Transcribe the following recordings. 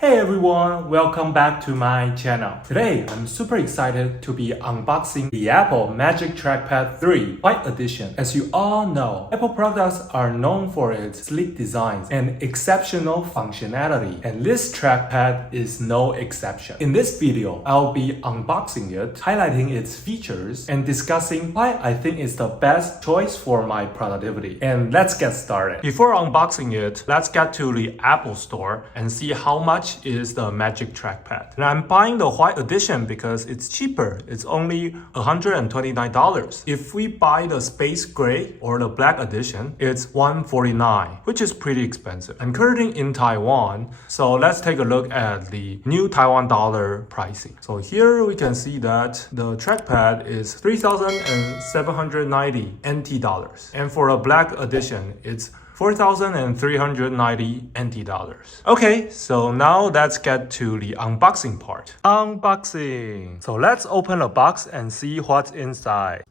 Hey everyone, welcome back to my channel. Today, I'm super excited to be unboxing the Apple Magic Trackpad 3 White Edition. As you all know, Apple products are known for its sleek designs and exceptional functionality, and this trackpad is no exception. In this video, I'll be unboxing it, highlighting its features, and discussing why I think it's the best choice for my productivity. And let's get started. Before unboxing it, let's get to the Apple Store and see how much is the Magic Trackpad. And I'm buying the white edition because it's cheaper. It's only $129. If we buy the space gray or the black edition, it's $149, which is pretty expensive. I'm currently in Taiwan, so let's take a look at the new Taiwan dollar pricing. So here we can see that the trackpad is 3,790 NT dollars. And for a black edition, it's 4,390 NT dollars. Okay, so now let's get to the unboxing part. Unboxing! So let's open the box and see what's inside.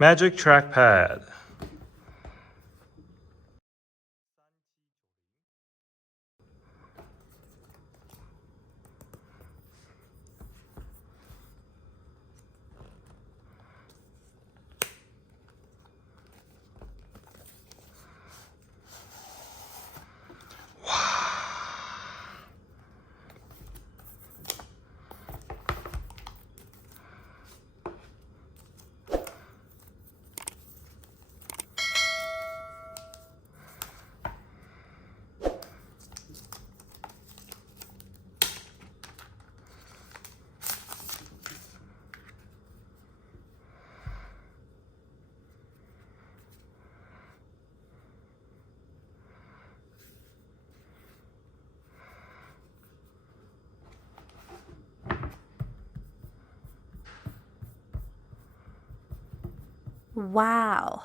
Magic Trackpad. Wow.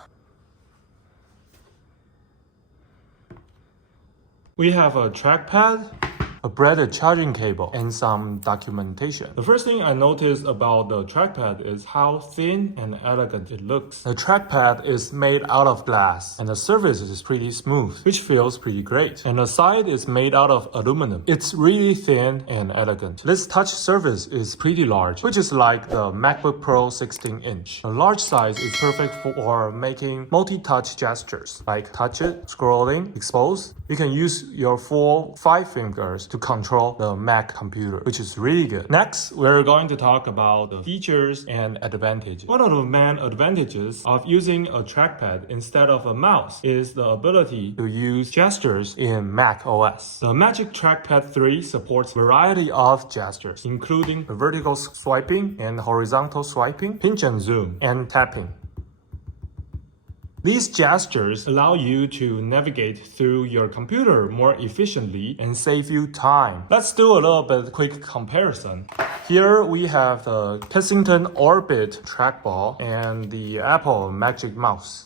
We have a trackpad, a braided charging cable, and some documentation. The first thing I noticed about the trackpad is how thin and elegant it looks. The trackpad is made out of glass, and the surface is pretty smooth, which feels pretty great. And the side is made out of aluminum. It's really thin and elegant. This touch surface is pretty large, which is like the MacBook Pro 16-inch. The large size is perfect for making multi-touch gestures, like touch it, scrolling, expose. You can use your full 5 fingers to control the Mac computer, which is really good. Next, we're going to talk about the features and advantages. One of the main advantages of using a trackpad instead of a mouse is the ability to use gestures in Mac OS. The Magic Trackpad 3 supports a variety of gestures, including vertical swiping and horizontal swiping, pinch and zoom, and tapping. These gestures allow you to navigate through your computer more efficiently and save you time. Let's do a little bit quick comparison. Here we have the Kensington Orbit trackball and the Apple Magic Mouse.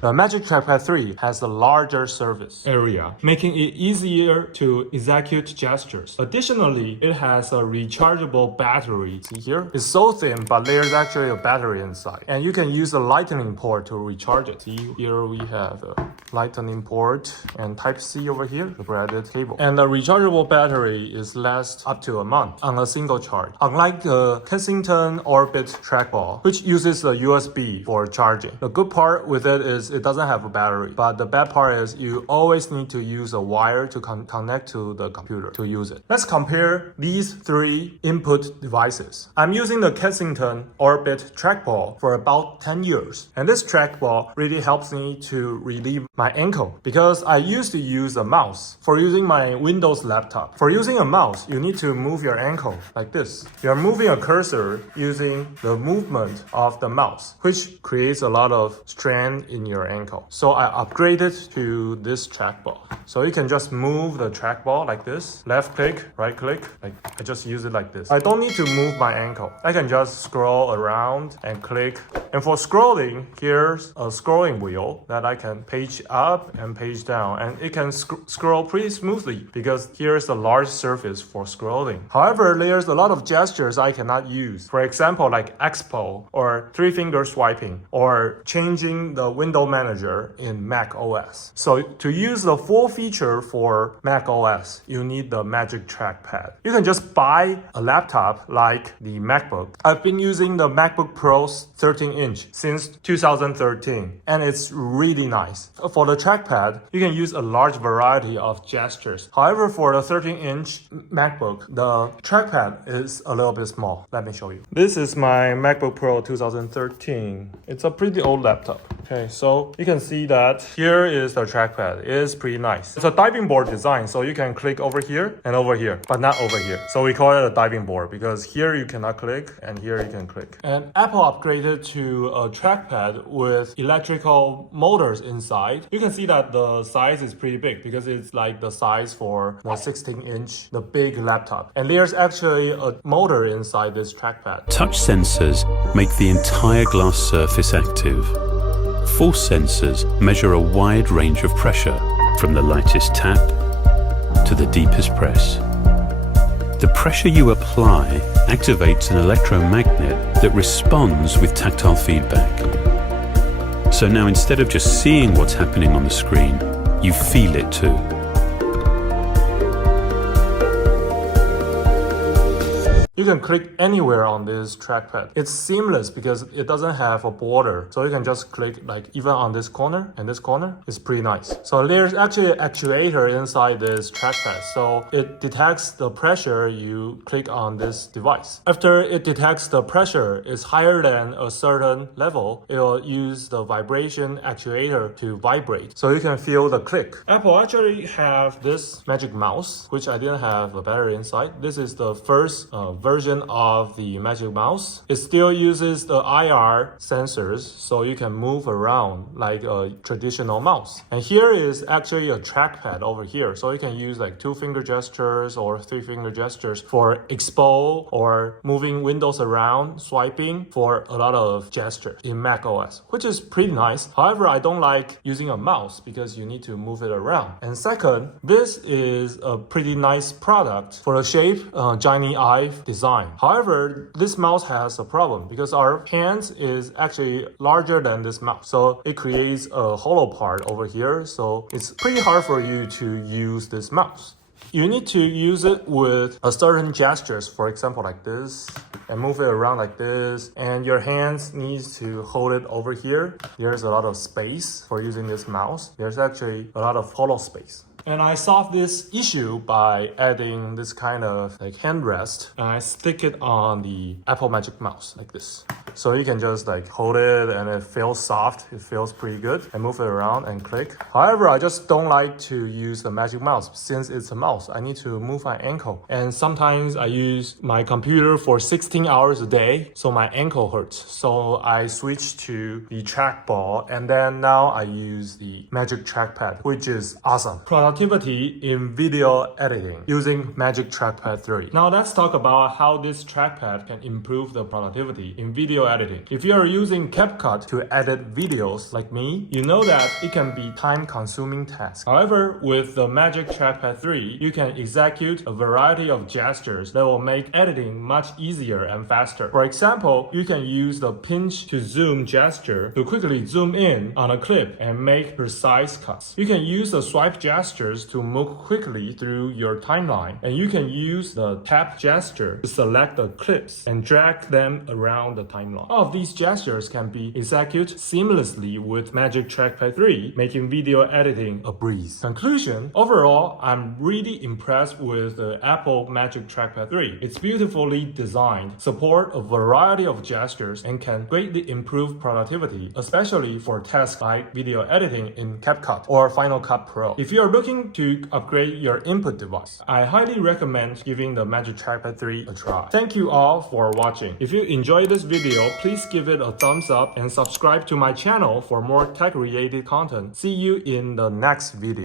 The Magic Trackpad 3 has a larger surface area, making it easier to execute gestures. Additionally, it has a rechargeable battery. See here? It's so thin, but there's actually a battery inside. And you can use a lightning port to recharge it. See, here we have a lightning port and Type-C over here, the braided cable. And the rechargeable battery is lasts up to a month on a single charge. Unlike the Kensington Orbit trackball, which uses a USB for charging. The good part with it is it doesn't have a battery, but the bad part is you always need to use a wire to connect to the computer to use it. Let's compare these 3 input devices. I'm using the Kensington Orbit trackball for about 10 years, and this trackball really helps me to relieve my ankle because I used to use a mouse for using my Windows laptop. For using a mouse, you need to move your ankle like this. You're moving a cursor using the movement of the mouse, which creates a lot of strain in your your ankle. So I upgraded to this trackball. So you can just move the trackball like this, left click, right click, like I just use it like this. I don't need to move my ankle. I can just scroll around and click. And for scrolling, here's a scrolling wheel that I can page up and page down, and it can scroll pretty smoothly because here's a large surface for scrolling. However, there's a lot of gestures I cannot use. For example, like expo or 3-finger swiping or changing the window manager in Mac OS. So to use the full feature for Mac OS, you need the Magic Trackpad. You can just buy a laptop like the MacBook. I've been using the MacBook Pro 13-inch since 2013, and it's really nice. For the trackpad, you can use a large variety of gestures. However, for the 13-inch MacBook, the trackpad is a little bit small. Let me show you. This is my MacBook Pro 2013. It's a pretty old laptop. Okay, so you can see that here is the trackpad. It is pretty nice. It's a diving board design, so you can click over here and over here, but not over here. So we call it a diving board because here you cannot click and here you can click. And Apple upgraded to a trackpad with electrical motors inside. You can see that the size is pretty big because it's like the size for the 16-inch, the big laptop. And there's actually a motor inside this trackpad. Touch sensors make the entire glass surface active. Force sensors measure a wide range of pressure, from the lightest tap to the deepest press. The pressure you apply activates an electromagnet that responds with tactile feedback. So now instead of just seeing what's happening on the screen, you feel it too. You can click anywhere on this trackpad. It's seamless because it doesn't have a border. So you can just click like even on this corner and this corner. It's pretty nice. So there's actually an actuator inside this trackpad. So it detects the pressure you click on this device. After it detects the pressure is higher than a certain level, it will use the vibration actuator to vibrate. So you can feel the click. Apple actually have this Magic Mouse, which I didn't have a battery inside. This is the first version of the Magic Mouse. It still uses the IR sensors, so you can move around like a traditional mouse. And here is actually a trackpad over here, so you can use like 2-finger gestures or 3-finger gestures for expo or moving windows around, swiping for a lot of gestures in Mac OS, which is pretty nice. However, I don't like using a mouse because you need to move it around. And second, this is a pretty nice product for the shape, Johnny Ive design. However, this mouse has a problem because our hands is actually larger than this mouse. So it creates a hollow part over here. So it's pretty hard for you to use this mouse. You need to use it with a certain gestures, for example, like this, and move it around like this. And your hands needs to hold it over here. There's a lot of space for using this mouse. There's actually a lot of hollow space. And I solved this issue by adding this kind of like handrest, and I stick it on the Apple Magic Mouse like this. So you can just like hold it and it feels soft, it feels pretty good, and move it around and click. However, I just don't like to use the Magic Mouse since it's a mouse. I need to move my ankle. And sometimes I use my computer for 16 hours a day, so my ankle hurts. So I switched to the trackball, and then now I use the Magic Trackpad, which is awesome. Productivity in video editing using Magic Trackpad 3. Now let's talk about how this trackpad can improve the productivity in video editing. If you are using CapCut to edit videos like me, you know that it can be time-consuming task. However, with the Magic Trackpad 3, you can execute a variety of gestures that will make editing much easier and faster. For example, you can use the pinch to zoom gesture to quickly zoom in on a clip and make precise cuts. You can use the swipe gesture to move quickly through your timeline, and you can use the tap gesture to select the clips and drag them around the timeline. All of these gestures can be executed seamlessly with Magic Trackpad 3, making video editing a breeze. Conclusion: overall, I'm really impressed with the Apple Magic Trackpad 3. It's beautifully designed, support a variety of gestures, and can greatly improve productivity, especially for tasks like video editing in CapCut or Final Cut Pro. If you are looking looking to upgrade your input device, I highly recommend giving the Magic Trackpad 3 a try. Thank you all for watching. If you enjoyed this video, please give it a thumbs up and subscribe to my channel for more tech-related content. See you in the next video.